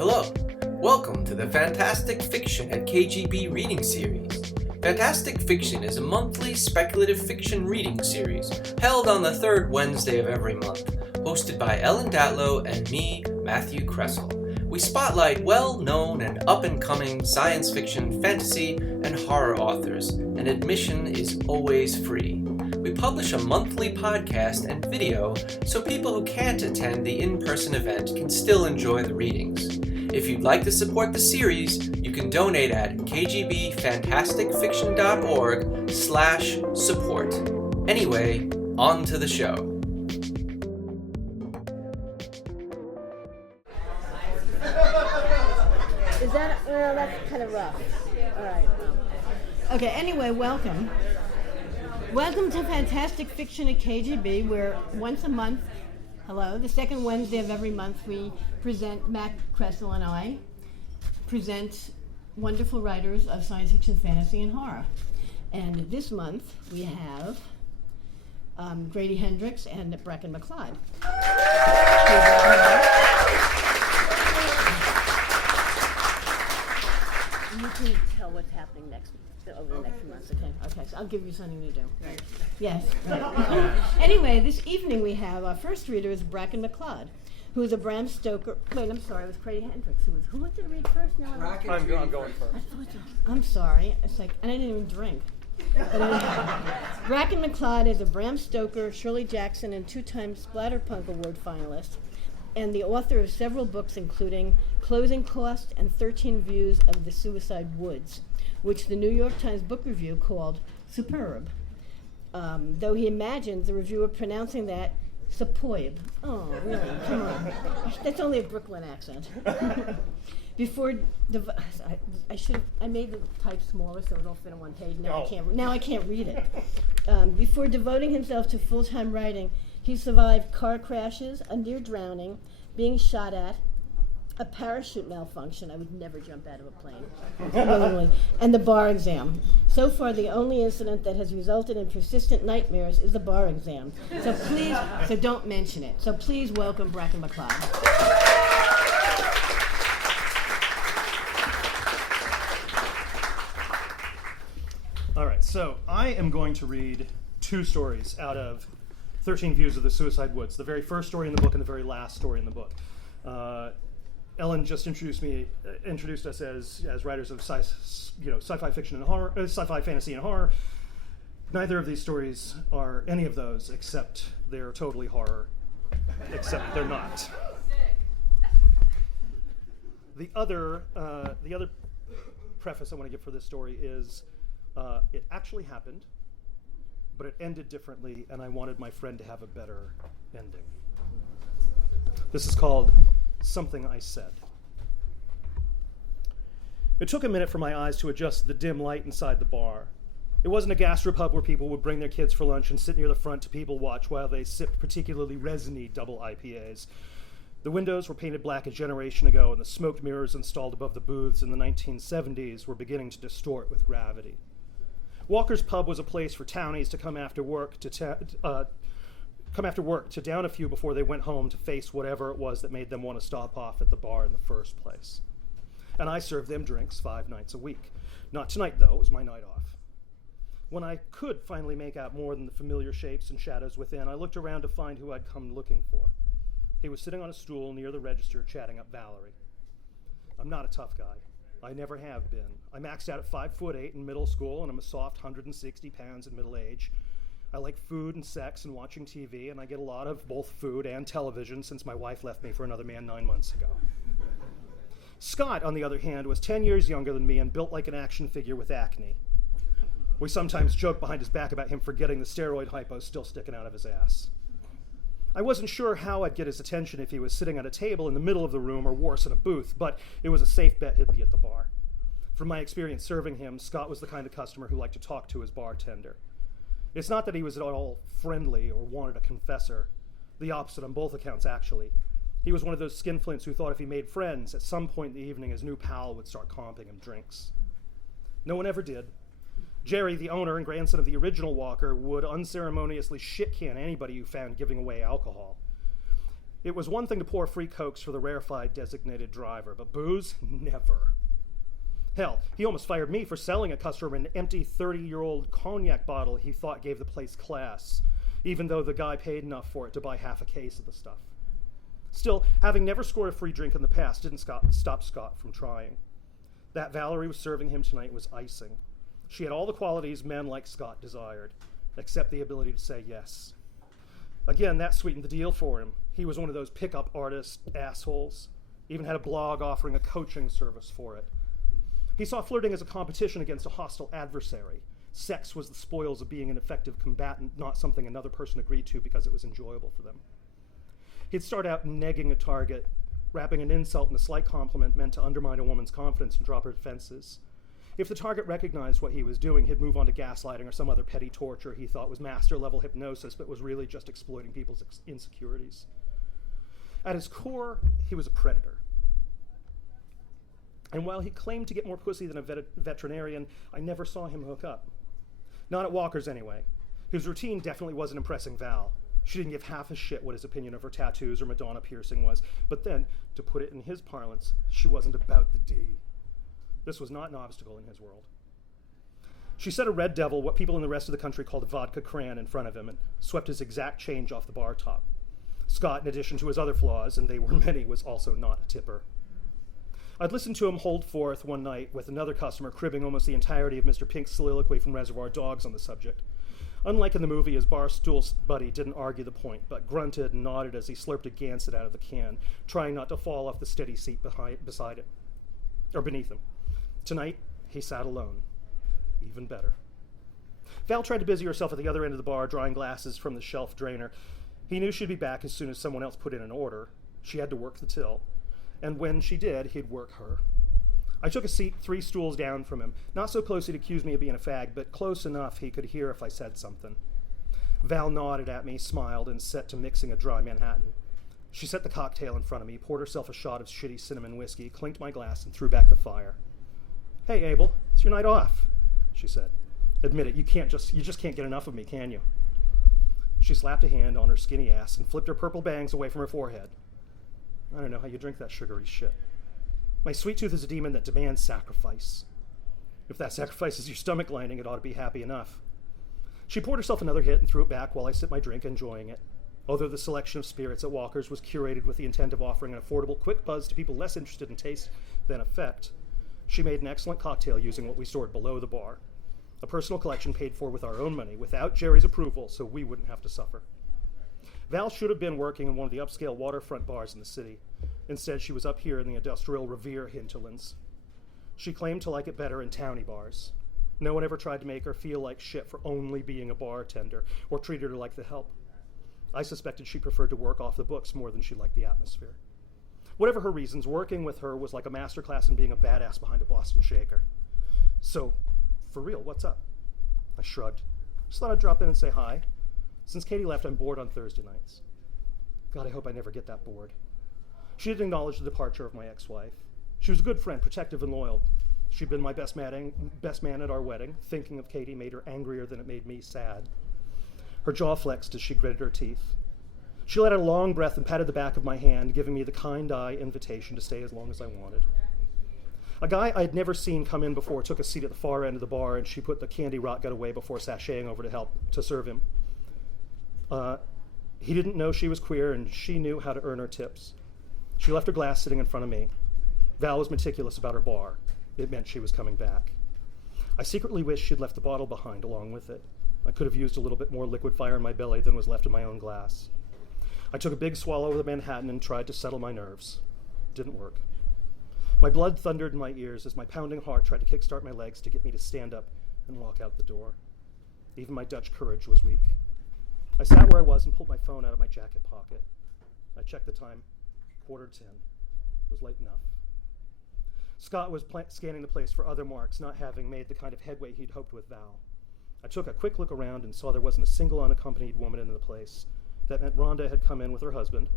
Hello, welcome to the Fantastic Fiction at KGB reading series. Fantastic Fiction is a monthly speculative fiction reading series held on the third Wednesday of every month, hosted by Ellen Datlow and me, Matthew Kressel. We spotlight well-known and up-and-coming science fiction, fantasy, and horror authors, and admission is always free. We publish a monthly podcast and video so people who can't attend the in-person event can still enjoy the readings. If you'd like to support the series, you can donate at kgbfantasticfiction.org/support. Anyway, on to the show. Is that, well, that's kind of rough. All right. Okay, anyway, welcome. Welcome to Fantastic Fiction at KGB, where once a month, the second Wednesday of every month, we present, Matt Kressel and I, present wonderful writers of science fiction, fantasy, and horror. And this month, we have Grady Hendrix and Bracken MacLeod. You can tell what's happening over the next few months, okay, so I'll give you something to do. Right. Yes. Right. Anyway, this evening we have our first reader is Bracken MacLeod, who is a Bram Stoker. Wait, I'm sorry, it was Grady Hendrix. Who wanted to read first? Now I'm going first. I'm sorry. It's like, and I didn't even drink. Bracken MacLeod is a Bram Stoker, Shirley Jackson, and two-time Splatterpunk Award finalist, and the author of several books including Closing Cost and 13 Views of the Suicide Woods, which the New York Times Book Review called superb, though he imagines the reviewer pronouncing that supOIB. Oh, really? Come on. That's only a Brooklyn accent. I made the type smaller so it'll fit on one page. Now I can't read it. Before devoting himself to full-time writing, he survived car crashes, a near drowning, being shot at, a parachute malfunction — I would never jump out of a plane willingly — and the bar exam. So far, the only incident that has resulted in persistent nightmares is the bar exam. So don't mention it. So please welcome Bracken MacLeod. All right, so I am going to read two stories out of 13 Views of the Suicide Woods, the very first story in the book and the very last story in the book. Ellen just introduced us as writers of sci-fi fiction and horror, sci-fi fantasy and horror. Neither of these stories are any of those, except they're totally horror, except they're not. The other preface I want to give for this story is it actually happened, but it ended differently, and I wanted my friend to have a better ending. This is called Something I Said. It took a minute for my eyes to adjust to the dim light inside the bar. It wasn't a gastropub where people would bring their kids for lunch and sit near the front to people watch while they sipped particularly resiny double IPAs. The windows were painted black a generation ago, and the smoked mirrors installed above the booths in the 1970s were beginning to distort with gravity. Walker's Pub was a place for townies to come after work to down a few before they went home to face whatever it was that made them want to stop off at the bar in the first place. And I served them drinks 5 nights a week. Not tonight, though. It was my night off. When I could finally make out more than the familiar shapes and shadows within, I looked around to find who I'd come looking for. He was sitting on a stool near the register chatting up Valerie. I'm not a tough guy. I never have been. I maxed out at 5'8" in middle school, and I'm a soft 160 pounds in middle age. I like food and sex and watching TV, and I get a lot of both food and television since my wife left me for another man 9 months ago. Scott, on the other hand, was 10 years younger than me and built like an action figure with acne. We sometimes joke behind his back about him forgetting the steroid hypo still sticking out of his ass. I wasn't sure how I'd get his attention if he was sitting at a table in the middle of the room or worse in a booth, but it was a safe bet he'd be at the bar. From my experience serving him, Scott was the kind of customer who liked to talk to his bartender. It's not that he was at all friendly or wanted a confessor. The opposite on both accounts, actually. He was one of those skinflints who thought if he made friends, at some point in the evening his new pal would start comping him drinks. No one ever did. Jerry, the owner and grandson of the original Walker, would unceremoniously shit-can anybody who found giving away alcohol. It was one thing to pour free Cokes for the rarefied designated driver, but booze? Never. Hell, he almost fired me for selling a customer an empty 30-year-old cognac bottle he thought gave the place class, even though the guy paid enough for it to buy half a case of the stuff. Still, having never scored a free drink in the past didn't stop Scott from trying. That Valerie was serving him tonight was icing. She had all the qualities men like Scott desired, except the ability to say yes. Again, that sweetened the deal for him. He was one of those pickup artist assholes. Even had a blog offering a coaching service for it. He saw flirting as a competition against a hostile adversary. Sex was the spoils of being an effective combatant, not something another person agreed to because it was enjoyable for them. He'd start out negging a target, wrapping an insult in a slight compliment meant to undermine a woman's confidence and drop her defenses. If the target recognized what he was doing, he'd move on to gaslighting or some other petty torture he thought was master-level hypnosis, but was really just exploiting people's insecurities. At his core, he was a predator. And while he claimed to get more pussy than a veterinarian, I never saw him hook up. Not at Walker's, anyway. His routine definitely wasn't impressing Val. She didn't give half a shit what his opinion of her tattoos or Madonna piercing was. But then, to put it in his parlance, she wasn't about the D. This was not an obstacle in his world. She set a red devil, what people in the rest of the country called a vodka cran, in front of him and swept his exact change off the bar top. Scott, in addition to his other flaws, and they were many, was also not a tipper. I'd listened to him hold forth one night with another customer, cribbing almost the entirety of Mr. Pink's soliloquy from Reservoir Dogs on the subject. Unlike in the movie, his bar stool buddy didn't argue the point, but grunted and nodded as he slurped a Gansett out of the can, trying not to fall off the steady seat beside it, or beneath him. Tonight, he sat alone. Even better. Val tried to busy herself at the other end of the bar, drawing glasses from the shelf drainer. He knew she'd be back as soon as someone else put in an order. She had to work the till. And when she did, he'd work her. I took a seat 3 stools down from him, not so close he'd accuse me of being a fag, but close enough he could hear if I said something. Val nodded at me, smiled, and set to mixing a dry Manhattan. She set the cocktail in front of me, poured herself a shot of shitty cinnamon whiskey, clinked my glass, and threw back the fire. "Hey, Abel, it's your night off," she said. "Admit it, you just can't get enough of me, can you?" She slapped a hand on her skinny ass and flipped her purple bangs away from her forehead. "I don't know how you drink that sugary shit. My sweet tooth is a demon that demands sacrifice. If that sacrifice is your stomach lining, it ought to be happy enough." She poured herself another hit and threw it back while I sipped my drink, enjoying it. Although the selection of spirits at Walker's was curated with the intent of offering an affordable quick buzz to people less interested in taste than effect, she made an excellent cocktail using what we stored below the bar. A personal collection paid for with our own money, without Jerry's approval, so we wouldn't have to suffer. Val should have been working in one of the upscale waterfront bars in the city. Instead, she was up here in the industrial Revere hinterlands. She claimed to like it better in towny bars. No one ever tried to make her feel like shit for only being a bartender, or treated her like the help. I suspected she preferred to work off the books more than she liked the atmosphere. Whatever her reasons, working with her was like a masterclass in being a badass behind a Boston shaker. "So, for real, what's up?" I shrugged. "Just thought I'd drop in and say hi. Since Katie left, I'm bored on Thursday nights." God, I hope I never get that bored. She didn't acknowledge the departure of my ex-wife. She was a good friend, protective and loyal. She'd been my best man at our wedding. Thinking of Katie made her angrier than it made me sad. Her jaw flexed as she gritted her teeth. She let out a long breath and patted the back of my hand, giving me the kind eye invitation to stay as long as I wanted. A guy I'd never seen come in before took a seat at the far end of the bar, and she put the candy rot gut away before sashaying over to serve him. He didn't know she was queer, and she knew how to earn her tips. She left her glass sitting in front of me. Val was meticulous about her bar. It meant she was coming back. I secretly wished she'd left the bottle behind along with it. I could have used a little bit more liquid fire in my belly than was left in my own glass. I took a big swallow of the Manhattan and tried to settle my nerves. Didn't work. My blood thundered in my ears as my pounding heart tried to kickstart my legs to get me to stand up and walk out the door. Even my Dutch courage was weak. I sat where I was and pulled my phone out of my jacket pocket. I checked the time, 9:45. It was late enough. Scott was scanning the place for other marks, not having made the kind of headway he'd hoped with Val. I took a quick look around and saw there wasn't a single unaccompanied woman in the place. That meant Rhonda had come in with her husband.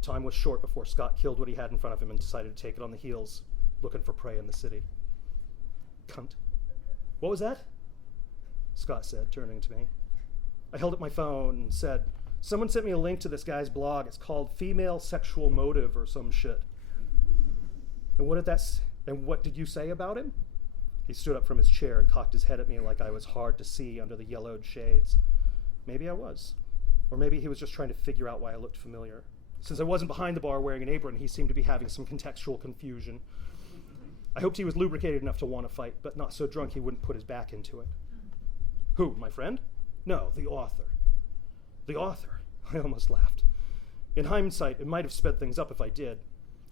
Time was short before Scott killed what he had in front of him and decided to take it on the heels, looking for prey in the city. "Cunt." "What was that?" Scott said, turning to me. I held up my phone and said, Someone sent me a link to this guy's blog. It's called Female Sexual Motive or some shit. And what did you say about him? He stood up from his chair and cocked his head at me like I was hard to see under the yellowed shades. Maybe I was. Or maybe he was just trying to figure out why I looked familiar. Since I wasn't behind the bar wearing an apron, he seemed to be having some contextual confusion. I hoped he was lubricated enough to want to fight, but not so drunk he wouldn't put his back into it. Who, my friend? No, the author. The author. I almost laughed. In hindsight, it might have sped things up if I did.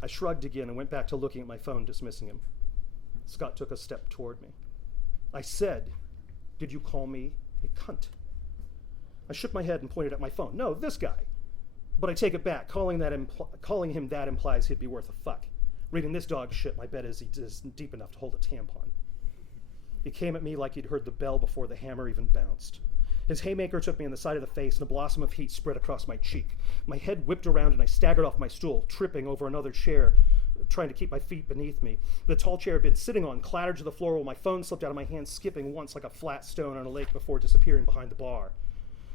I shrugged again and went back to looking at my phone, dismissing him. Scott took a step toward me. I said, "Did you call me a cunt?" I shook my head and pointed at my phone. No, this guy. But I take it back. Calling him that implies he'd be worth a fuck. Reading this dog shit, my bet is he isn't deep enough to hold a tampon. He came at me like he'd heard the bell before the hammer even bounced. His haymaker took me in the side of the face, and a blossom of heat spread across my cheek. My head whipped around, and I staggered off my stool, tripping over another chair, trying to keep my feet beneath me. The tall chair I'd been sitting on clattered to the floor while my phone slipped out of my hand, skipping once like a flat stone on a lake before disappearing behind the bar.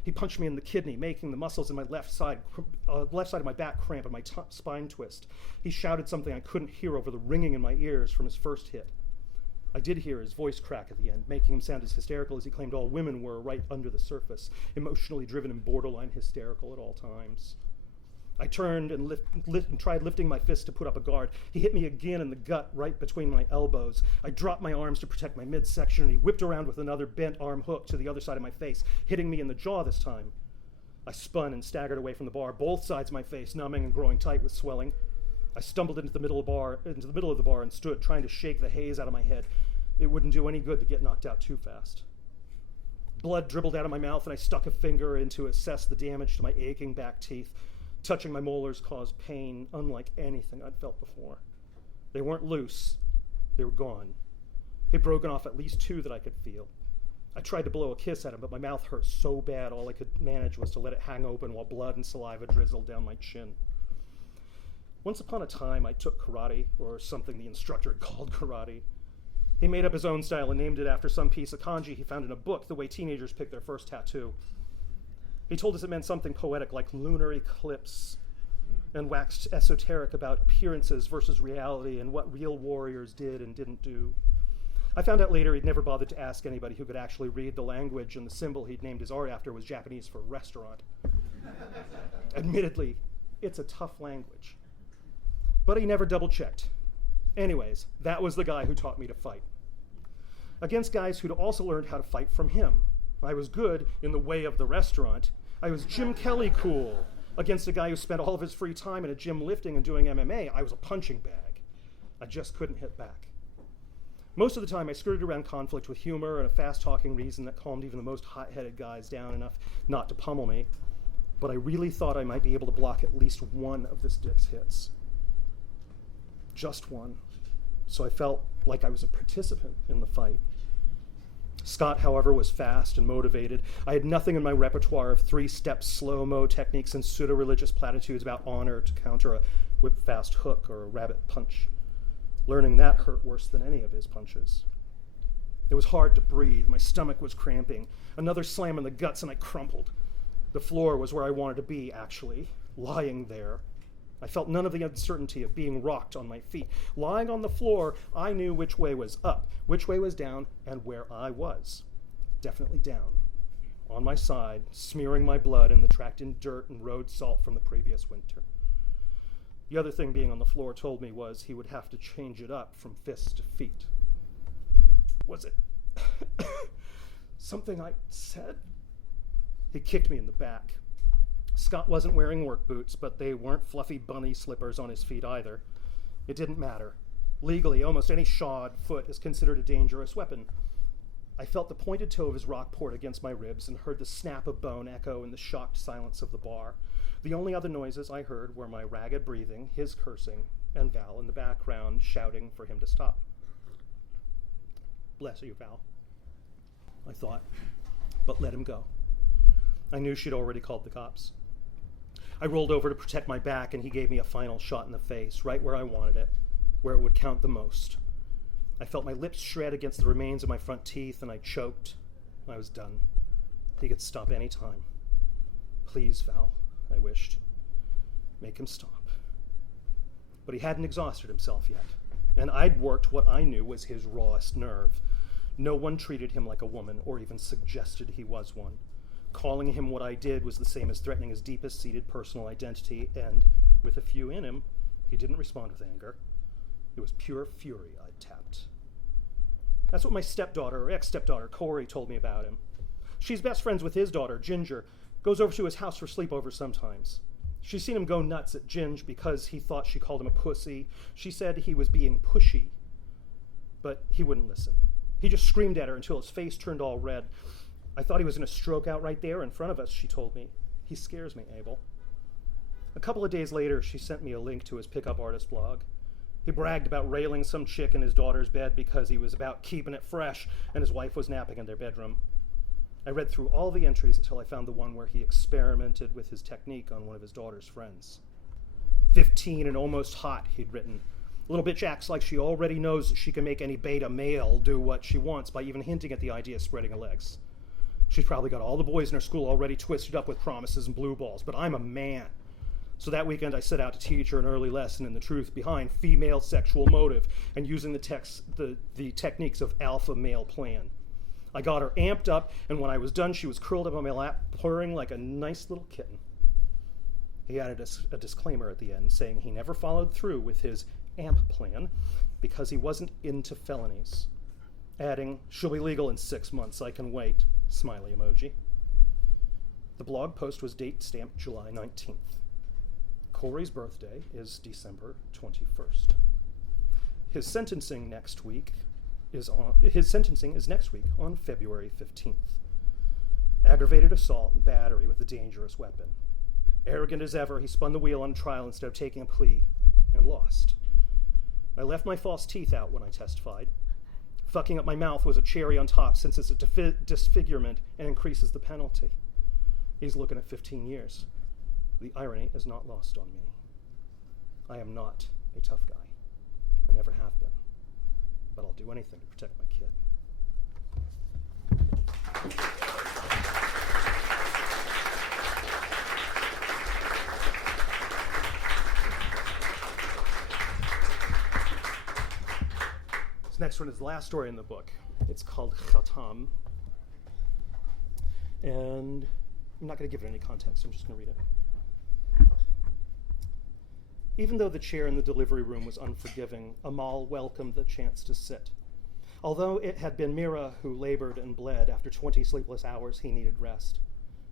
He punched me in the kidney, making the muscles in my left side of my back cramp and my spine twist. He shouted something I couldn't hear over the ringing in my ears from his first hit. I did hear his voice crack at the end, making him sound as hysterical as he claimed all women were right under the surface, emotionally driven and borderline hysterical at all times. I turned and tried lifting my fist to put up a guard. He hit me again in the gut right between my elbows. I dropped my arms to protect my midsection, and he whipped around with another bent arm hook to the other side of my face, hitting me in the jaw this time. I spun and staggered away from the bar, both sides of my face numbing and growing tight with swelling. I stumbled into the middle of the bar and stood, trying to shake the haze out of my head. It wouldn't do any good to get knocked out too fast. Blood dribbled out of my mouth, and I stuck a finger in to assess the damage to my aching back teeth. Touching my molars caused pain unlike anything I'd felt before. They weren't loose. They were gone. He'd broken off at least two that I could feel. I tried to blow a kiss at him, but my mouth hurt so bad all I could manage was to let it hang open while blood and saliva drizzled down my chin. Once upon a time, I took karate, or something the instructor had called karate. He made up his own style and named it after some piece of kanji he found in a book, the way teenagers pick their first tattoo. He told us it meant something poetic like lunar eclipse, and waxed esoteric about appearances versus reality and what real warriors did and didn't do. I found out later he'd never bothered to ask anybody who could actually read the language, and the symbol he'd named his art after was Japanese for restaurant. Admittedly, it's a tough language. But he never double-checked. Anyways, that was the guy who taught me to fight. Against guys who'd also learned how to fight from him. I was good in the way of the restaurant. I was Jim Kelly cool. Against a guy who spent all of his free time in a gym lifting and doing MMA, I was a punching bag. I just couldn't hit back. Most of the time, I skirted around conflict with humor and a fast-talking reason that calmed even the most hot-headed guys down enough not to pummel me. But I really thought I might be able to block at least one of this dick's hits. Just one. So I felt like I was a participant in the fight. Scott, however, was fast and motivated. I had nothing in my repertoire of three-step slow-mo techniques and pseudo-religious platitudes about honor to counter a whip-fast hook or a rabbit punch. Learning that hurt worse than any of his punches. It was hard to breathe. My stomach was cramping. Another slam in the guts and I crumpled. The floor was where I wanted to be, actually, lying there. I felt none of the uncertainty of being rocked on my feet. Lying on the floor, I knew which way was up, which way was down, and where I was. Definitely down. On my side, smearing my blood in the tracked-in dirt and road salt from the previous winter. The other thing being on the floor told me was he would have to change it up from fist to feet. Was it something I said? He kicked me in the back. Scott wasn't wearing work boots, but they weren't fluffy bunny slippers on his feet either. It didn't matter. Legally, almost any shod foot is considered a dangerous weapon. I felt the pointed toe of his rockport against my ribs and heard the snap of bone echo in the shocked silence of the bar. The only other noises I heard were my ragged breathing, his cursing, and Val in the background shouting for him to stop. Bless you, Val, I thought, but let him go. I knew she'd already called the cops. I rolled over to protect my back, and he gave me a final shot in the face, right where I wanted it, where it would count the most. I felt my lips shred against the remains of my front teeth, and I choked. I was done. He could stop any time. Please, Val, I wished. Make him stop. But he hadn't exhausted himself yet, and I'd worked what I knew was his rawest nerve. No one treated him like a woman or even suggested he was one. Calling him what I did was the same as threatening his deepest-seated personal identity, and with a few in him, he didn't respond with anger. It was pure fury I'd tapped. That's what my stepdaughter, or ex-stepdaughter, Corey, told me about him. She's best friends with his daughter, Ginger, goes over to his house for sleepovers sometimes. She's seen him go nuts at Ginge because he thought she called him a pussy. She said he was being pushy, but he wouldn't listen. He just screamed at her until his face turned all red. I thought he was going to stroke out right there in front of us, she told me. He scares me, Abel. A couple of days later, she sent me a link to his pickup artist blog. He bragged about railing some chick in his daughter's bed because he was about keeping it fresh and his wife was napping in their bedroom. I read through all the entries until I found the one where he experimented with his technique on one of his daughter's friends. 15 and almost hot, he'd written. Little bitch acts like she already knows that she can make any beta male do what she wants by even hinting at the idea of spreading her legs. She's probably got all the boys in her school already twisted up with promises and blue balls, but I'm a man. So that weekend I set out to teach her an early lesson in the truth behind female sexual motive and using the techniques of alpha male plan. I got her amped up, and when I was done, she was curled up on my lap, purring like a nice little kitten. He added a disclaimer at the end, saying he never followed through with his AMP plan because he wasn't into felonies. Adding, she'll be legal in 6 months, I can wait, smiley emoji. The blog post was date stamped July 19th. Corey's birthday is December 21st. His sentencing is next week on February 15th. Aggravated assault and battery with a dangerous weapon. Arrogant as ever, he spun the wheel on trial instead of taking a plea and lost. I left my false teeth out when I testified. Fucking up my mouth was a cherry on top since it's a disfigurement and increases the penalty. He's looking at 15 years. The irony is not lost on me. I am not a tough guy. I never have been. But I'll do anything to protect my kid. This next one is the last story in the book. It's called Khatam. And I'm not going to give it any context. I'm just going to read it. Even though the chair in the delivery room was unforgiving, Amal welcomed the chance to sit. Although it had been Mira who labored and bled, after 20 sleepless hours, he needed rest.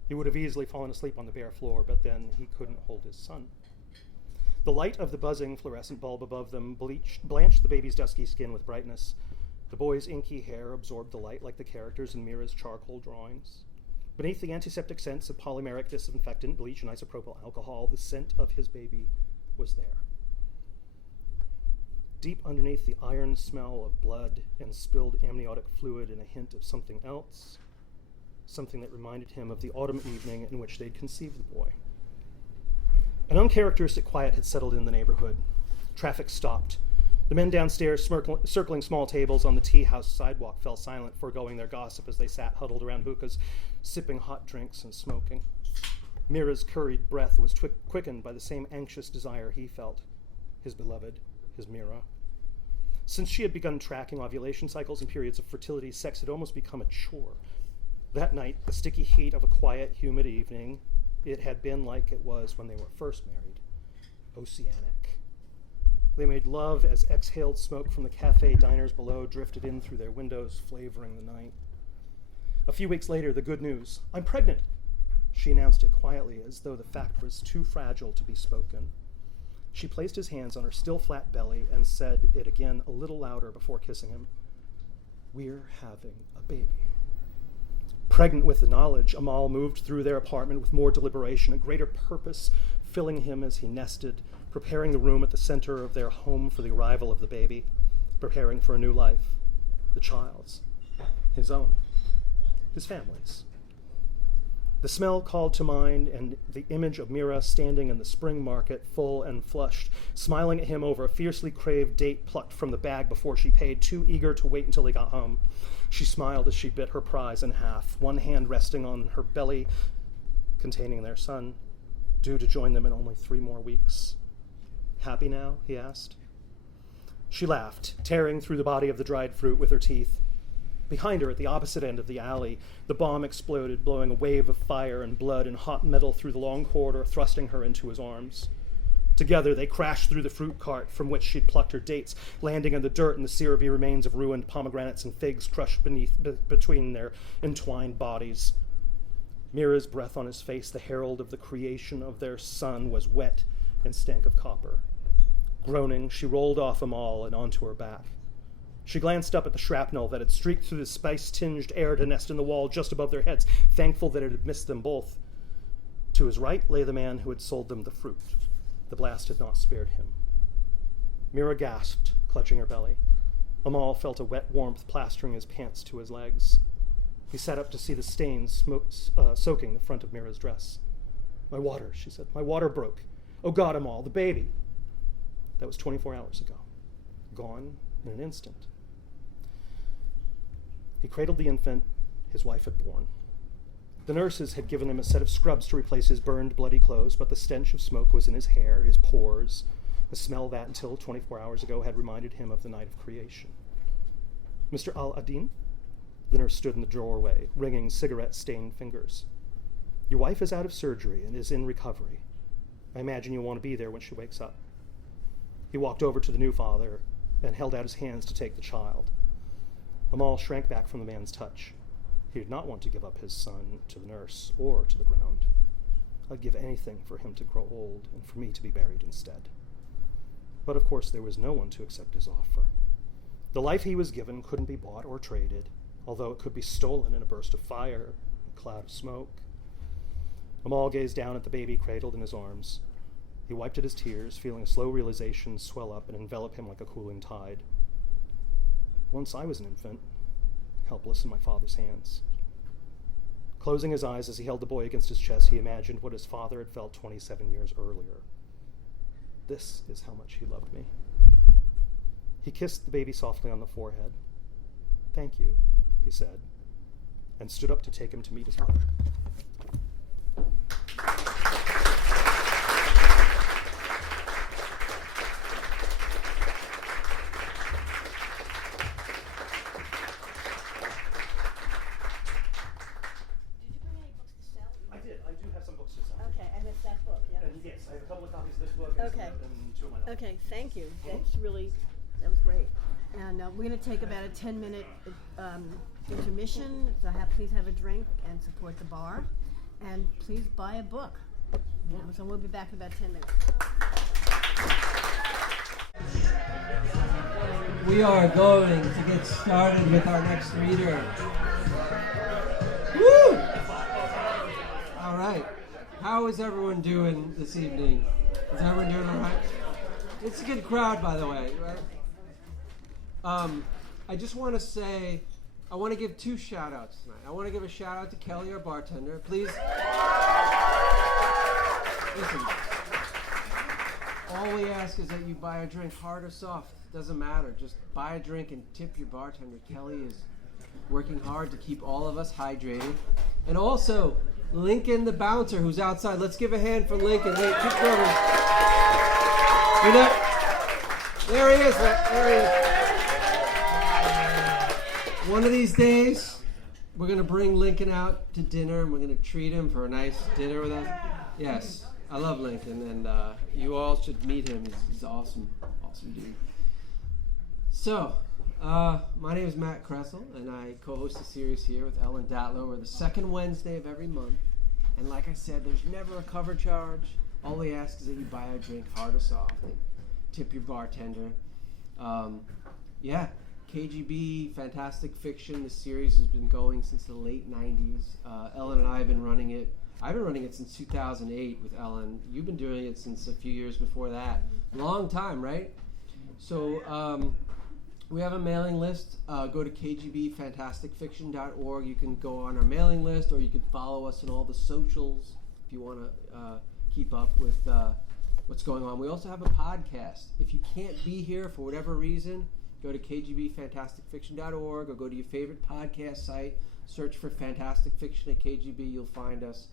He would have easily fallen asleep on the bare floor, but then he couldn't hold his son. The light of the buzzing fluorescent bulb above them blanched the baby's dusky skin with brightness. The boy's inky hair absorbed the light like the characters in Mira's charcoal drawings. Beneath the antiseptic scents of polymeric disinfectant, bleach, and isopropyl alcohol, the scent of his baby was there. Deep underneath the iron smell of blood and spilled amniotic fluid and a hint of something else, something that reminded him of the autumn evening in which they'd conceived the boy. An uncharacteristic quiet had settled in the neighborhood. Traffic stopped. The men downstairs, circling small tables on the tea house sidewalk, fell silent, foregoing their gossip as they sat huddled around hookahs, sipping hot drinks and smoking. Mira's curried breath was quickened by the same anxious desire he felt, his beloved, his Mira. Since she had begun tracking ovulation cycles and periods of fertility, sex had almost become a chore. That night, the sticky heat of a quiet, humid evening, it had been like it was when they were first married, oceanic. They made love as exhaled smoke from the cafe diners below drifted in through their windows, flavoring the night. A few weeks later, the good news, I'm pregnant. She announced it quietly, as though the fact was too fragile to be spoken. She placed his hands on her still flat belly and said it again a little louder before kissing him. We're having a baby. Pregnant with the knowledge, Amal moved through their apartment with more deliberation, a greater purpose filling him as he nested, preparing the room at the center of their home for the arrival of the baby, preparing for a new life, the child's, his own, his family's. The smell called to mind, and the image of Mira standing in the spring market, full and flushed, smiling at him over a fiercely craved date plucked from the bag before she paid, too eager to wait until they got home. She smiled as she bit her prize in half, one hand resting on her belly, containing their son, due to join them in only 3 more weeks. Happy now? He asked. She laughed, tearing through the body of the dried fruit with her teeth. Behind her, at the opposite end of the alley, the bomb exploded, blowing a wave of fire and blood and hot metal through the long corridor, thrusting her into his arms. Together, they crashed through the fruit cart from which she'd plucked her dates, landing in the dirt and the syrupy remains of ruined pomegranates and figs crushed between their entwined bodies. Mira's breath on his face, the herald of the creation of their son, was wet and stank of copper. Groaning, she rolled off Amal and onto her back. She glanced up at the shrapnel that had streaked through the spice-tinged air to nest in the wall just above their heads, thankful that it had missed them both. To his right lay the man who had sold them the fruit. The blast had not spared him. Mira gasped, clutching her belly. Amal felt a wet warmth plastering his pants to his legs. He sat up to see the stains soaking the front of Mira's dress. "My water," she said. "My water broke. Oh God, Amal, the baby." That was 24 hours ago. Gone in an instant. He cradled the infant his wife had born. The nurses had given him a set of scrubs to replace his burned, bloody clothes, but the stench of smoke was in his hair, his pores, a smell that, until 24 hours ago, had reminded him of the night of creation. "Mr. Al-Adin?" The nurse stood in the doorway, wringing cigarette-stained fingers. "Your wife is out of surgery and is in recovery. I imagine you'll want to be there when she wakes up." He walked over to the new father and held out his hands to take the child. Amal shrank back from the man's touch. He did not want to give up his son to the nurse or to the ground. "I'd give anything for him to grow old and for me to be buried instead." But of course there was no one to accept his offer. The life he was given couldn't be bought or traded, although it could be stolen in a burst of fire, a cloud of smoke. Amal gazed down at the baby cradled in his arms. He wiped at his tears, feeling a slow realization swell up and envelop him like a cooling tide. "Once I was an infant, helpless in my father's hands." Closing his eyes as he held the boy against his chest, he imagined what his father had felt 27 years earlier. This is how much he loved me. He kissed the baby softly on the forehead. "Thank you," he said, and stood up to take him to meet his mother. Okay, thank you. That was great. And we're going to take about a 10-minute intermission. So please have a drink and support the bar. And please buy a book. So we'll be back in about 10 minutes. We are going to get started with our next reader. Woo! All right. How is everyone doing this evening? Is everyone doing all right? It's a good crowd, by the way, right? I just want to say, I want to give 2 shout-outs tonight. I want to give a shout-out to Kelly, our bartender. Please, listen, all we ask is that you buy a drink, hard or soft. Doesn't matter. Just buy a drink and tip your bartender. Kelly is working hard to keep all of us hydrated. And also, Lincoln the bouncer who's outside. Let's give a hand for Lincoln. Wait, keep going. You know, there he is. There he is. One of these days, we're going to bring Lincoln out to dinner, and we're going to treat him for a nice dinner with us. Yes, I love Lincoln, and you all should meet him. He's awesome dude. So, my name is Matt Kressel, and I co-host a series here with Ellen Datlow. We're the second Wednesday of every month, and like I said, there's never a cover charge. All we ask is that you buy a drink, hard or soft, and tip your bartender. KGB, Fantastic Fiction. This series has been going since the late 90s. Ellen and I have been running it. I've been running it since 2008 with Ellen. You've been doing it since a few years before that. Long time, right? So we have a mailing list. Go to kgbfantasticfiction.org. You can go on our mailing list, or you can follow us on all the socials if you want to keep up with what's going on. We also have a podcast. If you can't be here for whatever reason, go to kgbfantasticfiction.org or go to your favorite podcast site, search for Fantastic Fiction at KGB. You'll find us.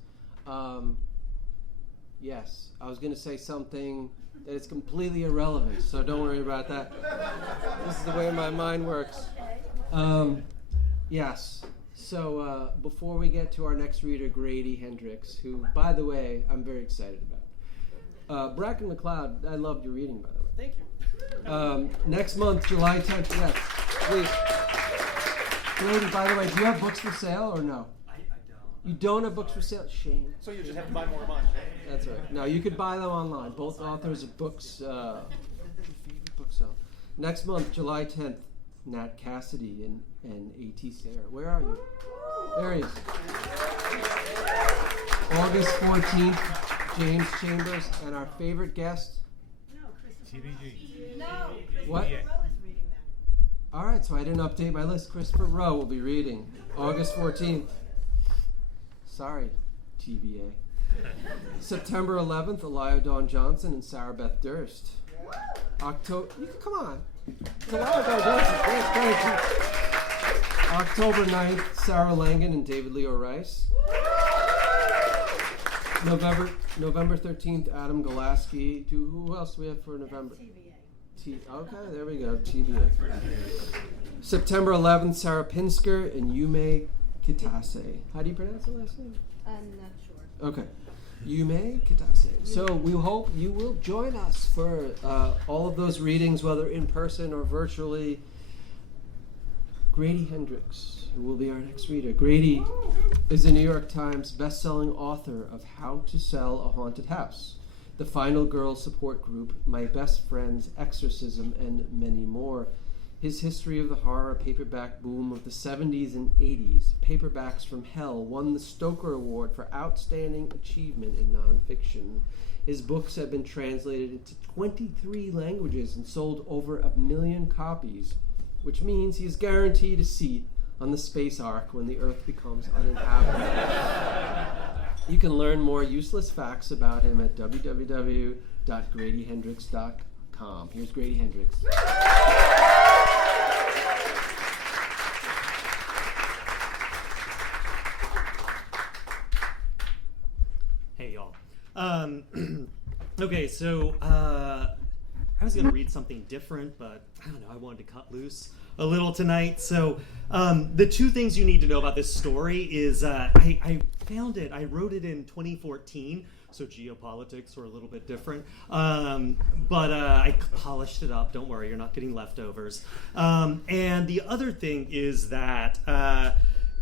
Yes, I was going to say something that is completely irrelevant, so don't worry about that. This is the way my mind works. Yes. So before we get to our next reader, Grady Hendrix, who, by the way, I'm very excited about. Bracken MacLeod, I loved your reading, by the way. Thank you. Next month, July 10th, yes, please. Grady, by the way, do you have books for sale or no? I don't. You don't have books for sale? Shame. So you just have to buy more of mine. That's right. No, you could buy them online. Both authors of books, favorite book sale. Next month, July 10th, Nat Cassidy and A.T. Sayre. Where are you? There he is. August 14th, James Chambers, and our favorite guest. TBG. No, What? Rowe is reading that. All right, so I didn't update my list. Christopher Rowe will be reading August 14th. Sorry, TBA. September 11th, Elia Dawn Johnson and Sarah Beth Durst. October, come on. It's Elia Dawn Johnson. Great. October 9th, Sarah Langan and David Leo Rice. November 13th, Adam Golaski. Who else do we have for November? Okay, there we go. TBA. September 11th, Sarah Pinsker and Yume Kitase. How do you pronounce the last name? I'm not sure. Okay. Yume Kitase. So we hope you will join us for all of those readings, whether in person or virtually. Grady Hendrix will be our next reader. Grady is a New York Times best-selling author of How to Sell a Haunted House, The Final Girl Support Group, My Best Friend's Exorcism, and many more. His history of the horror paperback boom of the 70s and 80s, Paperbacks from Hell, won the Stoker Award for Outstanding Achievement in Nonfiction. His books have been translated into 23 languages and sold over 1 million copies, which means he's guaranteed a seat on the space ark when the Earth becomes uninhabitable. You can learn more useless facts about him at www.gradyhendrix.com. Here's Grady Hendrix. Hey, y'all. Okay, so I was going to read something different, but I don't know, I wanted to cut loose a little tonight. So the two things you need to know about this story is I found it, I wrote it in 2014, so geopolitics were a little bit different. But I polished it up, don't worry, you're not getting leftovers. And the other thing is that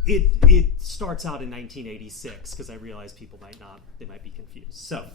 it starts out in 1986, because I realize people might be confused. So,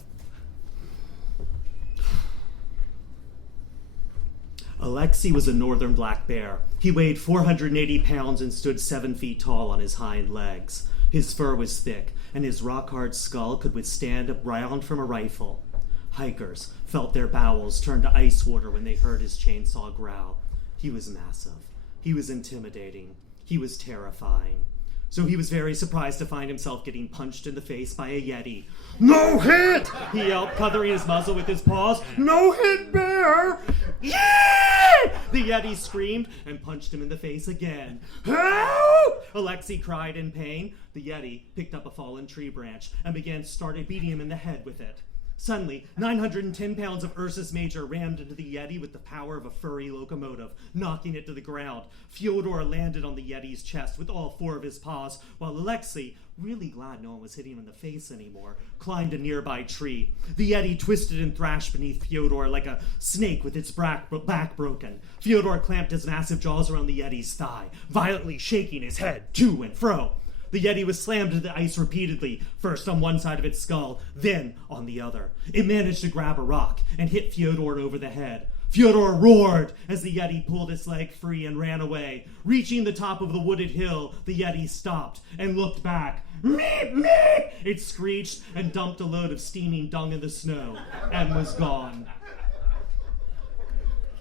Alexei was a northern black bear. He weighed 480 pounds and stood 7 feet tall on his hind legs. His fur was thick, and his rock-hard skull could withstand a round from a rifle. Hikers felt their bowels turn to ice water when they heard his chainsaw growl. He was massive. He was intimidating. He was terrifying. So he was very surprised to find himself getting punched in the face by a Yeti. "No hit!" he yelled, covering his muzzle with his paws. "No hit, bear!" "Yeah!" the Yeti screamed and punched him in the face again. "Help!" Alexei cried in pain. The Yeti picked up a fallen tree branch and started beating him in the head with it. Suddenly, 910 pounds of Ursus Major rammed into the Yeti with the power of a furry locomotive, knocking it to the ground. Fyodor landed on the Yeti's chest with all 4 of his paws, while Alexei, really glad no one was hitting him in the face anymore, climbed a nearby tree. The Yeti twisted and thrashed beneath Fyodor like a snake with its back broken. Fyodor clamped his massive jaws around the Yeti's thigh, violently shaking his head to and fro. The Yeti was slammed into the ice repeatedly, first on one side of its skull, then on the other. It managed to grab a rock and hit Fyodor over the head. Fyodor roared as the Yeti pulled its leg free and ran away. Reaching the top of the wooded hill, the Yeti stopped and looked back. "Meep, meep!" it screeched and dumped a load of steaming dung in the snow and was gone.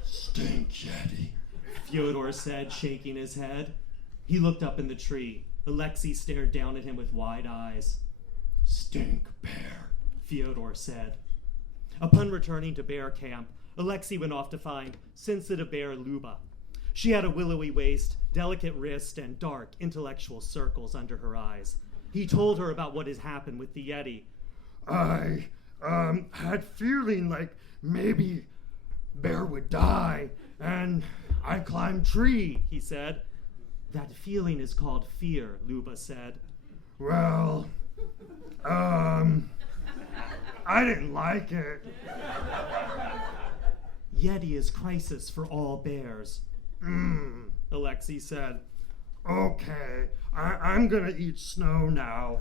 Stink Yeti, Fyodor said, shaking his head. He looked up in the tree. Alexei stared down at him with wide eyes. Stink bear, Fyodor said. Upon returning to bear camp, Alexei went off to find sensitive bear Luba. She had a willowy waist, delicate wrist, and dark, intellectual circles under her eyes. He told her about what had happened with the Yeti. I had feeling like maybe bear would die, and I climbed tree. He said. That feeling is called fear, Luba said. Well, I didn't like it. Yeti is crisis for all bears, Alexei said. Okay, I'm gonna eat snow now.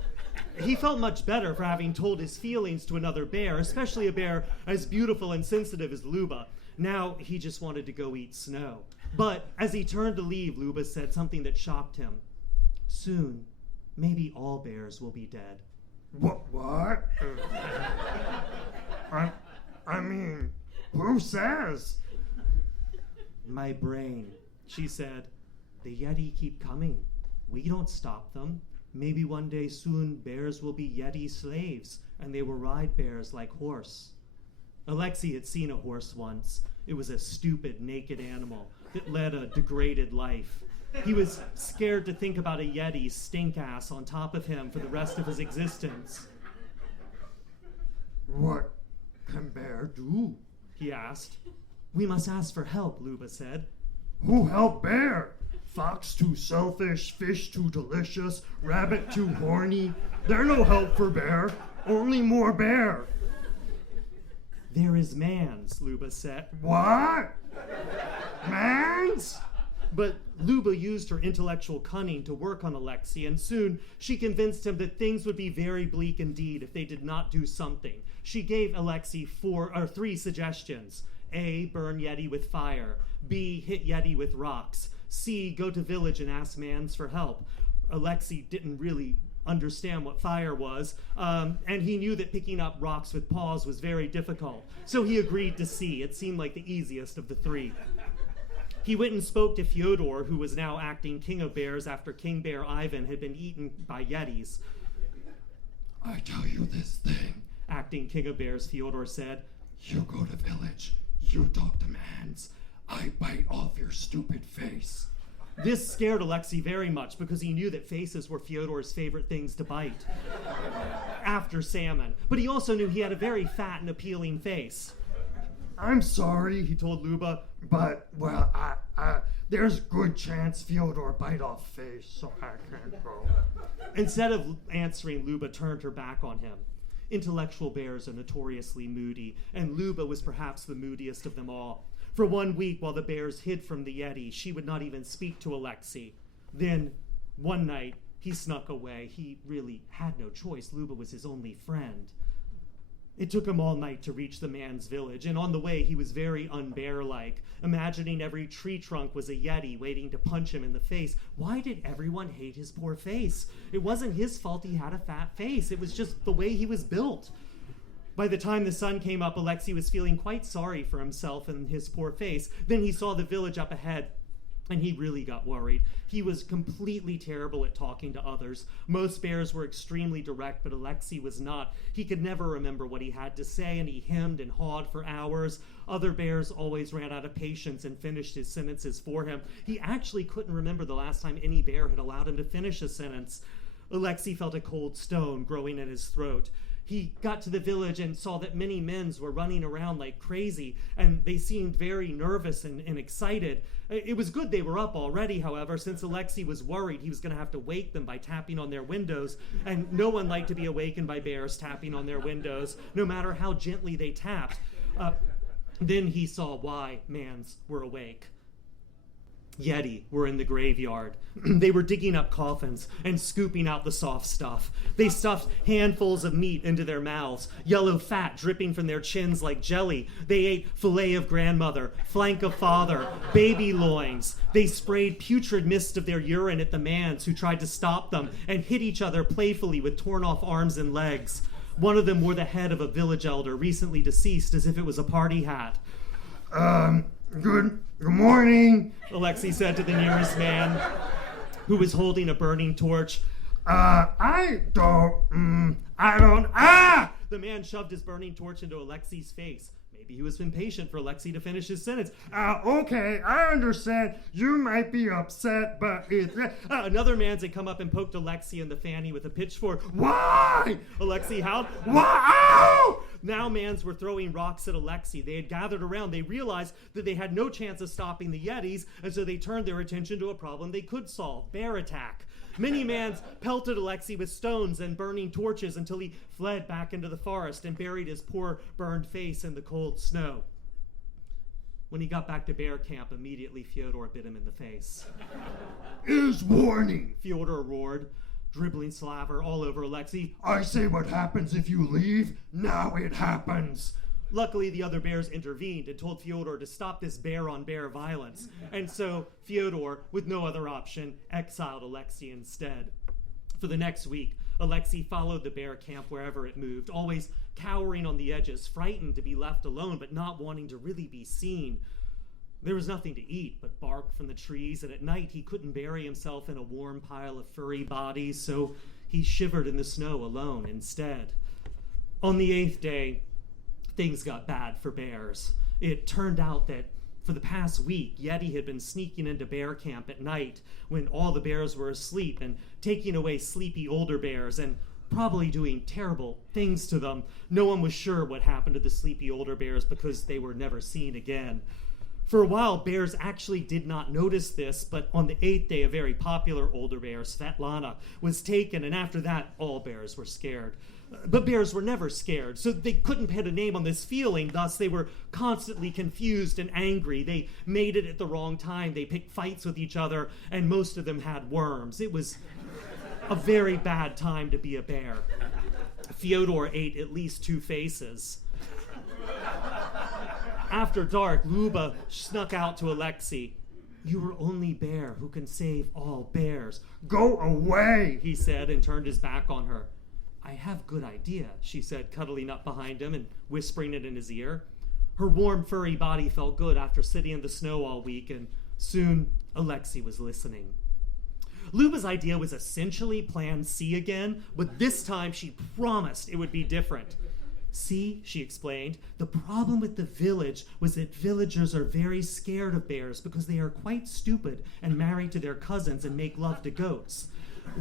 He felt much better for having told his feelings to another bear, especially a bear as beautiful and sensitive as Luba. Now he just wanted to go eat snow. But as he turned to leave, Luba said something that shocked him. Soon, maybe all bears will be dead. What? I mean, who says? My brain, she said. The Yeti keep coming. We don't stop them. Maybe one day soon bears will be Yeti slaves, and they will ride bears like horse. Alexei had seen a horse once. It was a stupid, naked animal that led a degraded life. He was scared to think about a Yeti stink ass on top of him for the rest of his existence. What can bear do? He asked. We must ask for help, Luba said. Who help bear? Fox too selfish, fish too delicious, rabbit too horny. They're no help for bear, only more bear. There is mans, Luba said. What? Mans? But Luba used her intellectual cunning to work on Alexei, and soon she convinced him that things would be very bleak indeed if they did not do something. She gave Alexei three suggestions. A, burn Yeti with fire. B, hit Yeti with rocks. C, go to village and ask mans for help. Alexei didn't really understand what fire was, and he knew that picking up rocks with paws was very difficult. So he agreed to C. It seemed like the easiest of the three. He went and spoke to Fyodor, who was now acting king of bears after King Bear Ivan had been eaten by Yetis. I tell you this thing. Acting king of bears, Fyodor said. You go to village, you talk to mans. I bite off your stupid face. This scared Alexei very much because he knew that faces were Fyodor's favorite things to bite. After salmon. But he also knew he had a very fat and appealing face. I'm sorry, he told Luba, but, well, there's good chance Fyodor bite off face, so I can't go. Instead of answering, Luba turned her back on him. Intellectual bears are notoriously moody, and Luba was perhaps the moodiest of them all. For 1 week, while the bears hid from the Yeti, she would not even speak to Alexei. Then, one night, he snuck away. He really had no choice. Luba was his only friend. It took him all night to reach the man's village, and on the way he was very unbear-like, imagining every tree trunk was a Yeti waiting to punch him in the face. Why did everyone hate his poor face? It wasn't his fault he had a fat face. It was just the way he was built. By the time the sun came up, Alexei was feeling quite sorry for himself and his poor face. Then he saw the village up ahead, and he really got worried. He was completely terrible at talking to others. Most bears were extremely direct, but Alexei was not. He could never remember what he had to say, and he hemmed and hawed for hours. Other bears always ran out of patience and finished his sentences for him. He actually couldn't remember the last time any bear had allowed him to finish a sentence. Alexei felt a cold stone growing in his throat. He got to the village and saw that many men were running around like crazy, and they seemed very nervous and excited. It was good they were up already, however, since Alexei was worried he was going to have to wake them by tapping on their windows, and no one liked to be awakened by bears tapping on their windows, no matter how gently they tapped. Then he saw why mans were awake. Yeti were in the graveyard. They were digging up coffins and scooping out the soft stuff. They stuffed handfuls of meat into their mouths, yellow fat dripping from their chins like jelly. They ate fillet of grandmother, flank of father, baby loins. They sprayed putrid mist of their urine at the mans who tried to stop them and hit each other playfully with torn off arms and legs. One of them wore the head of a village elder recently deceased as if it was a party hat. Good morning, Alexei said to the nearest man, who was holding a burning torch. I don't. The man shoved his burning torch into Alexei's face. Maybe Maybe he was impatient for Alexei to finish his sentence. Okay, I understand. You might be upset, but it's... Another man's had come up and poked Alexei in the fanny with a pitchfork. Why? Alexei howled. Why? Ow! Now mans were throwing rocks at Alexei. They had gathered around. They realized that they had no chance of stopping the Yetis, and so they turned their attention to a problem they could solve: bear attack. Many mans pelted Alexei with stones and burning torches until he fled back into the forest and buried his poor burned face in the cold snow. When he got back to bear camp, immediately Fyodor bit him in the face. Is warning. Fyodor roared, dribbling slaver all over Alexei. I say what happens if you leave. Now it happens. Luckily, the other bears intervened and told Fyodor to stop this bear-on-bear violence. And so Fyodor, with no other option, exiled Alexei instead. For the next week, Alexei followed the bear camp wherever it moved, always cowering on the edges, frightened to be left alone, but not wanting to really be seen. There was nothing to eat but bark from the trees, and at night he couldn't bury himself in a warm pile of furry bodies, so he shivered in the snow alone instead. On the 8th day, things got bad for bears. It turned out that for the past week, Yeti had been sneaking into bear camp at night when all the bears were asleep and taking away sleepy older bears and probably doing terrible things to them. No one was sure what happened to the sleepy older bears because they were never seen again. For a while, bears actually did not notice this, but on the 8th day, a very popular older bear, Svetlana, was taken, and after that, all bears were scared. But bears were never scared, so they couldn't put a name on this feeling. Thus, they were constantly confused and angry. They made it at the wrong time. They picked fights with each other, and most of them had worms. It was a very bad time to be a bear. Fyodor ate at least 2 faces. After dark, Luba snuck out to Alexei. "You are only bear who can save all bears." Go away, he said, and turned his back on her. "I have good idea," she said, cuddling up behind him and whispering it in his ear. Her warm, furry body felt good after sitting in the snow all week, and soon Alexei was listening. Luba's idea was essentially Plan C again, but this time she promised it would be different. "See," she explained, "the problem with the village was that villagers are very scared of bears because they are quite stupid and married to their cousins and make love to goats.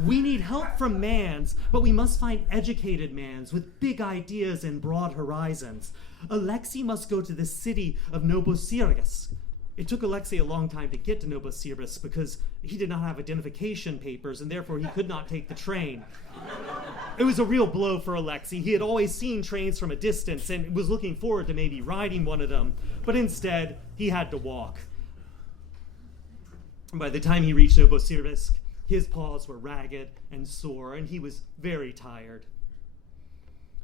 We need help from mans, but we must find educated mans with big ideas and broad horizons. Alexei must go to the city of Novosibirsk." It took Alexei a long time to get to Novosibirsk because he did not have identification papers and therefore he could not take the train. It was a real blow for Alexei. He had always seen trains from a distance and was looking forward to maybe riding one of them, but instead he had to walk. By the time he reached Novosibirsk, his paws were ragged and sore, and he was very tired.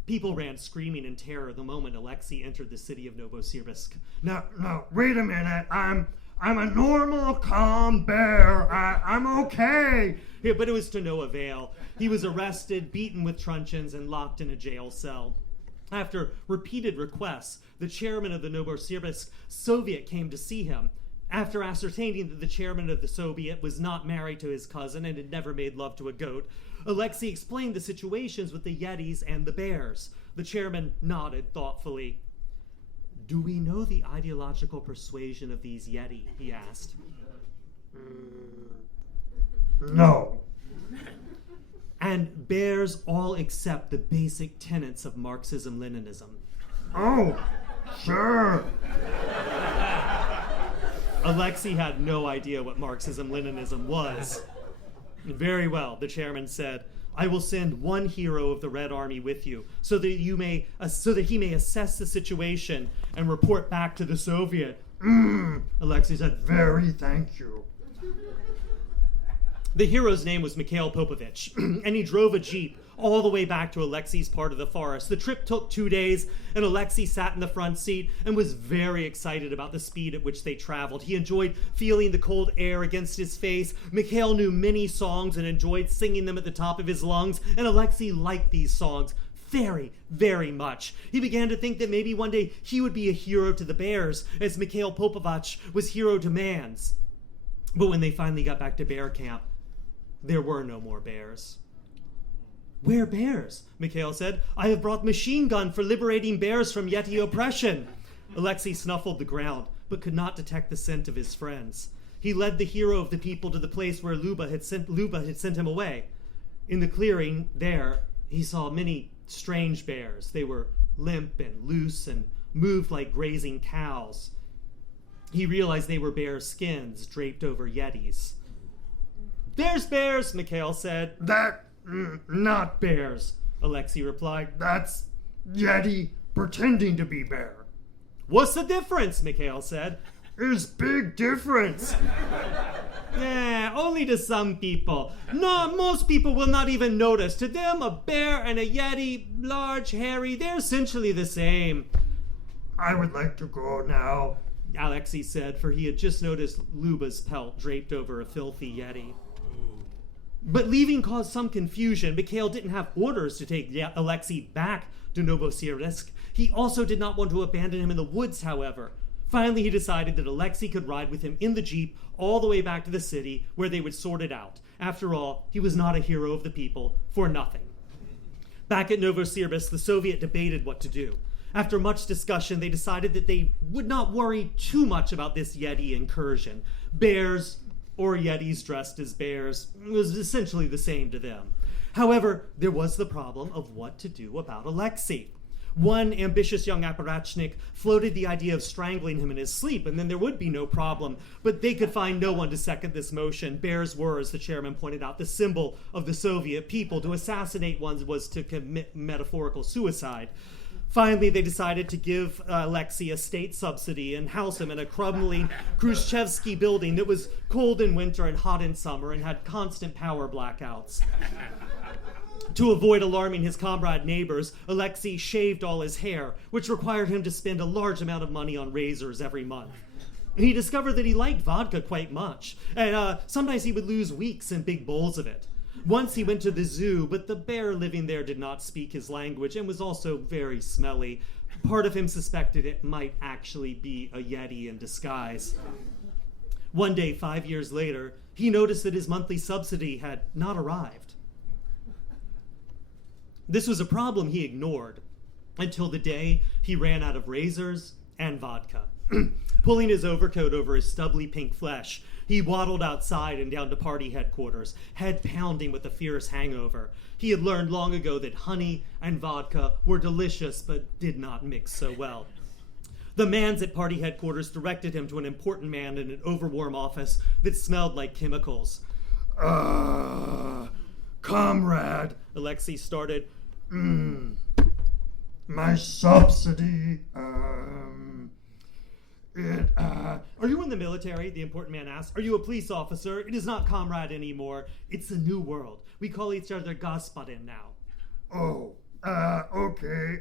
People ran screaming in terror the moment Alexei entered the city of Novosibirsk. No, wait a minute. I'm a normal, calm bear. I'm okay. Yeah, but it was to no avail. He was arrested, beaten with truncheons, and locked in a jail cell. After repeated requests, the chairman of the Novosibirsk Soviet came to see him. After ascertaining that the chairman of the Soviet was not married to his cousin and had never made love to a goat, Alexei explained the situations with the Yetis and the bears. The chairman nodded thoughtfully. "Do we know the ideological persuasion of these Yeti?" he asked. No. "And bears all accept the basic tenets of Marxism-Leninism?" Oh, sure. Alexei had no idea what Marxism-Leninism was. "Very well," the chairman said. "I will send one hero of the Red Army with you so that he may assess the situation and report back to the Soviet." Alexei said, Very thank you. The hero's name was Mikhail Popovich, and he drove a jeep all the way back to Alexei's part of the forest. The trip took 2 days, and Alexei sat in the front seat and was very excited about the speed at which they traveled. He enjoyed feeling the cold air against his face. Mikhail knew many songs and enjoyed singing them at the top of his lungs, and Alexei liked these songs very, very much. He began to think that maybe one day he would be a hero to the bears, as Mikhail Popovich was hero to mans. But when they finally got back to bear camp, there were no more bears. "Where bears?" Mikhail said. "I have brought machine gun for liberating bears from Yeti oppression." Alexei snuffled the ground, but could not detect the scent of his friends. He led the hero of the people to the place where Luba had sent him away. In the clearing there, he saw many strange bears. They were limp and loose and moved like grazing cows. He realized they were bear skins draped over yetis. "There's bears," Mikhail said. Not "Bears," Alexei replied. That's Yeti pretending to be bear. "What's the difference?" Mikhail said. There's big difference. Only to some people. No, most people will not even notice. To them, a bear and a yeti, large, hairy, they're essentially the same. I would like to go now, Alexei said, for he had just noticed Luba's pelt draped over a filthy yeti. But leaving caused some confusion. Mikhail didn't have orders to take Alexei back to Novosibirsk. He also did not want to abandon him in the woods, however. Finally, he decided that Alexei could ride with him in the jeep all the way back to the city where they would sort it out. After all, he was not a hero of the people for nothing. Back at Novosibirsk, the Soviet debated what to do. After much discussion, they decided that they would not worry too much about this Yeti incursion. Bears or Yetis dressed as bears was essentially the same to them. However, there was the problem of what to do about Alexei. One ambitious young apparatchik floated the idea of strangling him in his sleep, and then there would be no problem. But they could find no one to second this motion. Bears were, as the chairman pointed out, the symbol of the Soviet people. To assassinate one was to commit metaphorical suicide. Finally, they decided to give Alexei a state subsidy and house him in a crumbling Khrushchevsky building that was cold in winter and hot in summer and had constant power blackouts. To avoid alarming his comrade neighbors, Alexei shaved all his hair, which required him to spend a large amount of money on razors every month. He discovered that he liked vodka quite much, and sometimes he would lose weeks in big bowls of it. Once he went to the zoo, but the bear living there did not speak his language and was also very smelly. Part of him suspected it might actually be a Yeti in disguise. One day, 5 years later, he noticed that his monthly subsidy had not arrived. This was a problem he ignored until the day he ran out of razors and vodka. Pulling his overcoat over his stubbly pink flesh, he waddled outside and down to party headquarters, head pounding with a fierce hangover. He had learned long ago that honey and vodka were delicious but did not mix so well. The mans at party headquarters directed him to an important man in an overwarm office that smelled like chemicals. Comrade, Alexei started. My subsidy, Are you in the military? The important man asked. Are you a police officer? It is not comrade anymore. It's a new world. We call each other Gospodin now. Okay,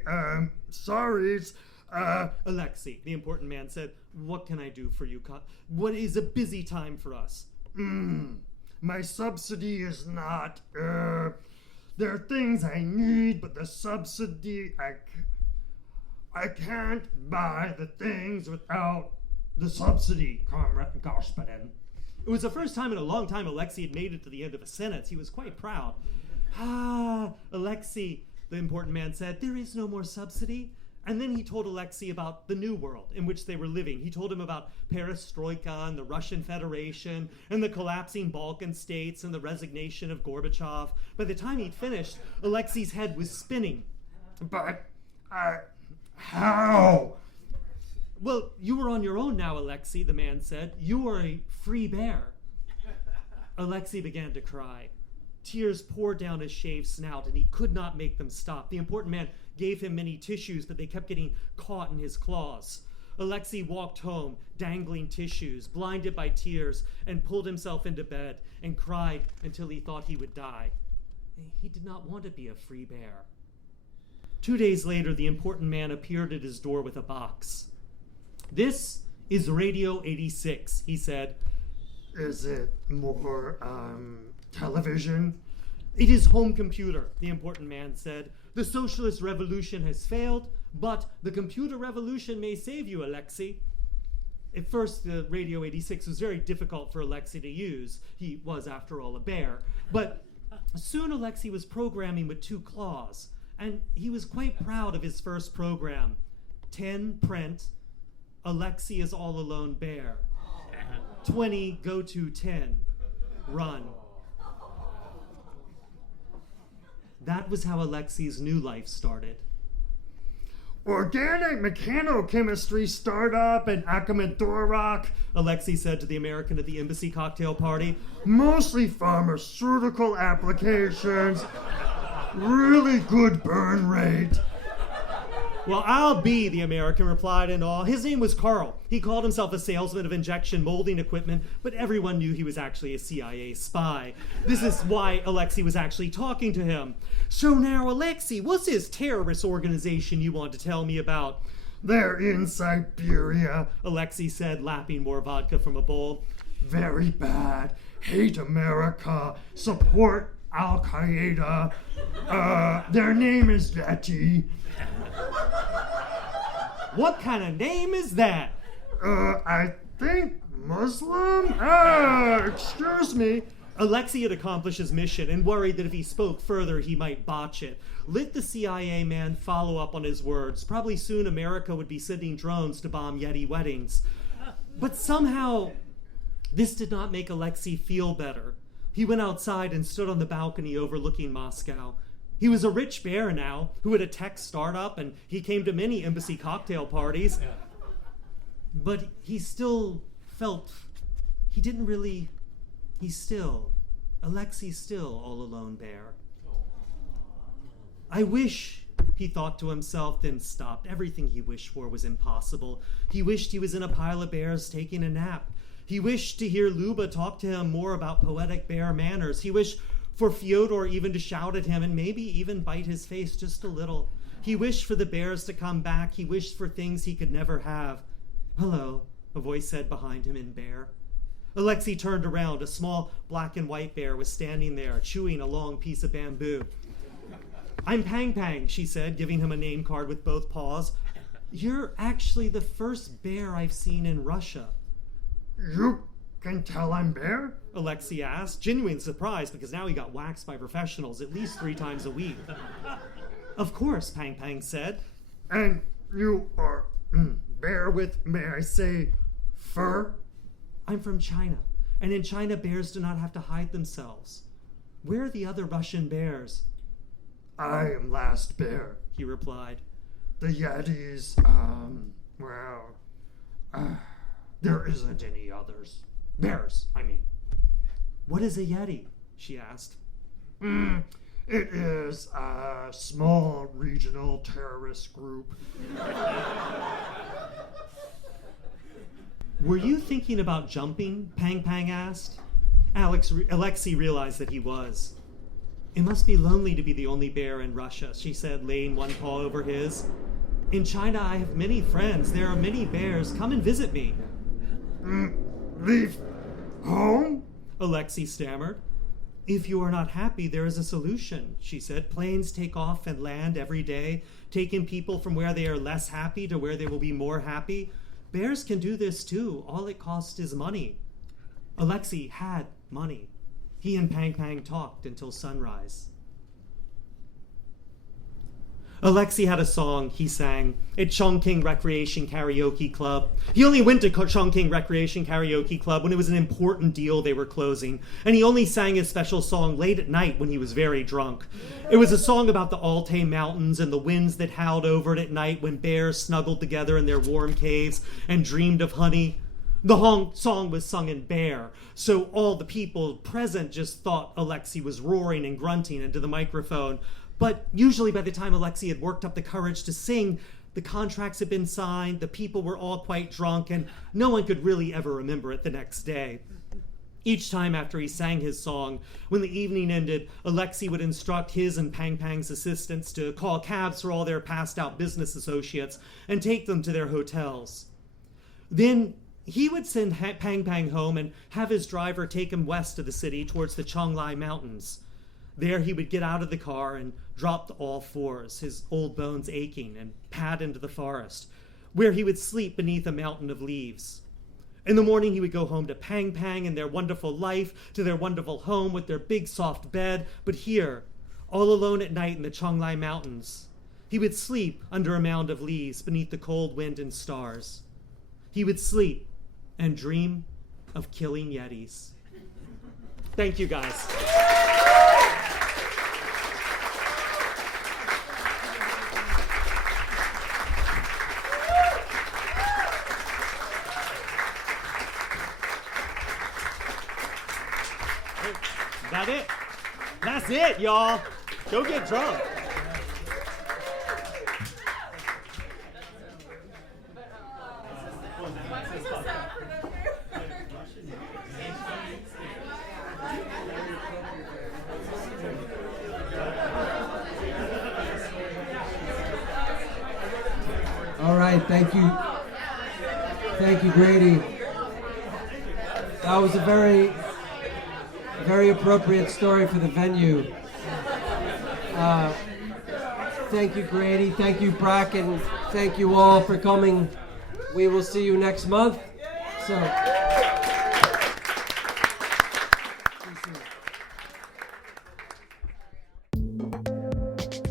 sorry. Alexei, the important man said, what can I do for you? What is a busy time for us? My subsidy is not, there are things I need, but the subsidy, I can't buy the things without the subsidy, Comrade Gospodin. It was the first time in a long time Alexei had made it to the end of a sentence. He was quite proud. Alexei, the important man said, there is no more subsidy. And then he told Alexei about the new world in which they were living. He told him about perestroika and the Russian Federation and the collapsing Balkan states and the resignation of Gorbachev. By the time he'd finished, Alexei's head was spinning. But, how? Well, you are on your own now, Alexei, the man said. You are a free bear. Alexei began to cry. Tears poured down his shaved snout, and he could not make them stop. The important man gave him many tissues, but they kept getting caught in his claws. Alexei walked home, dangling tissues, blinded by tears, and pulled himself into bed and cried until he thought he would die. He did not want to be a free bear. 2 days later, the important man appeared at his door with a box. This is Radio 86, he said. Is it more, television? It is home computer, the important man said. The socialist revolution has failed, but the computer revolution may save you, Alexei. At first, the Radio 86 was very difficult for Alexei to use. He was, after all, a bear. But soon Alexei was programming with 2 claws, and he was quite proud of his first program. 10 print, Alexei is all alone bear. 20, go to 10. Run. That was how Alexei's new life started. Organic mechanochemistry startup in Akamendorok. Alexei said to the American at the embassy cocktail party. Mostly pharmaceutical applications. Really good burn rate. Well, I'll be, the American replied in awe. His name was Carl. He called himself a salesman of injection molding equipment, but everyone knew he was actually a CIA spy. This is why Alexei was actually talking to him. So now, Alexei, what's this terrorist organization you want to tell me about? They're in Siberia. Alexei said, lapping more vodka from a bowl. Very bad. Hate America. Support Al-Qaeda. Their name is Yeti. What kind of name is that? I think Muslim? Excuse me. Alexei had accomplished his mission and worried that if he spoke further, he might botch it. Let the CIA man follow up on his words. Probably soon America would be sending drones to bomb Yeti weddings. But somehow, this did not make Alexei feel better. He went outside and stood on the balcony overlooking Moscow. He was a rich bear now, who had a tech startup, and he came to many embassy cocktail parties. Yeah. But he still felt, Alexei's still all alone bear. I wish, he thought to himself, then stopped. Everything he wished for was impossible. He wished he was in a pile of bears taking a nap. He wished to hear Luba talk to him more about poetic bear manners. He wished for Fyodor even to shout at him and maybe even bite his face just a little. He wished for the bears to come back. He wished for things he could never have. Hello, a voice said behind him in bear. Alexei turned around. A small black and white bear was standing there, chewing a long piece of bamboo. I'm Pang Pang, she said, giving him a name card with both paws. You're actually the first bear I've seen in Russia. You can tell I'm bear? Alexei asked, genuine surprise because now he got waxed by professionals at least 3 times a week. Of course, Pang Pang said. And you are bear with, may I say, fur? I'm from China, and in China bears do not have to hide themselves. Where are the other Russian bears? I am last bear, he replied. The Yetis, there isn't any others. Bears, I mean. What is a Yeti? She asked. It is a small regional terrorist group. Were you thinking about jumping? Pang Pang asked. Alexei realized that he was. It must be lonely to be the only bear in Russia, she said, laying one paw over his. In China, I have many friends. There are many bears. Come and visit me. Leave home? Alexei stammered. If you are not happy, there is a solution, she said. Planes take off and land every day, taking people from where they are less happy to where they will be more happy. Bears can do this too. All it costs is money. Alexei had money. He and Pang Pang talked until sunrise. Alexei had a song he sang at Chongqing Recreation Karaoke Club. He only went to Chongqing Recreation Karaoke Club when it was an important deal they were closing, and he only sang his special song late at night when he was very drunk. It was a song about the Altai Mountains and the winds that howled over it at night when bears snuggled together in their warm caves and dreamed of honey. The song was sung in bear, so all the people present just thought Alexei was roaring and grunting into the microphone. But usually by the time Alexei had worked up the courage to sing, the contracts had been signed, the people were all quite drunk, and no one could really ever remember it the next day. Each time after he sang his song, when the evening ended, Alexei would instruct his and Pang Pang's assistants to call cabs for all their passed-out business associates and take them to their hotels. Then he would send Pang Pang home and have his driver take him west of the city towards the Chonglai Mountains. There he would get out of the car and drop to all fours, his old bones aching, and pad into the forest, where he would sleep beneath a mountain of leaves. In the morning he would go home to Pang Pang and their wonderful life, to their wonderful home with their big soft bed, but here, all alone at night in the Chonglai Mountains, he would sleep under a mound of leaves beneath the cold wind and stars. He would sleep and dream of killing Yetis. Thank you, guys. That it? That's it, y'all. Go get drunk. All right, thank you. Thank you, Grady. That was a very appropriate story for the venue. Thank you, Grady. Thank you, Bracken. Thank you all for coming. We will see you next month. So.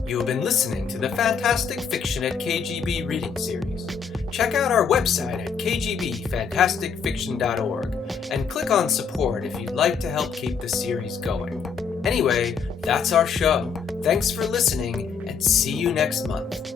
You have been listening to the Fantastic Fiction at KGB reading series. Check out our website at kgbfantasticfiction.org and click on support if you'd like to help keep the series going. Anyway, that's our show. Thanks for listening and see you next month.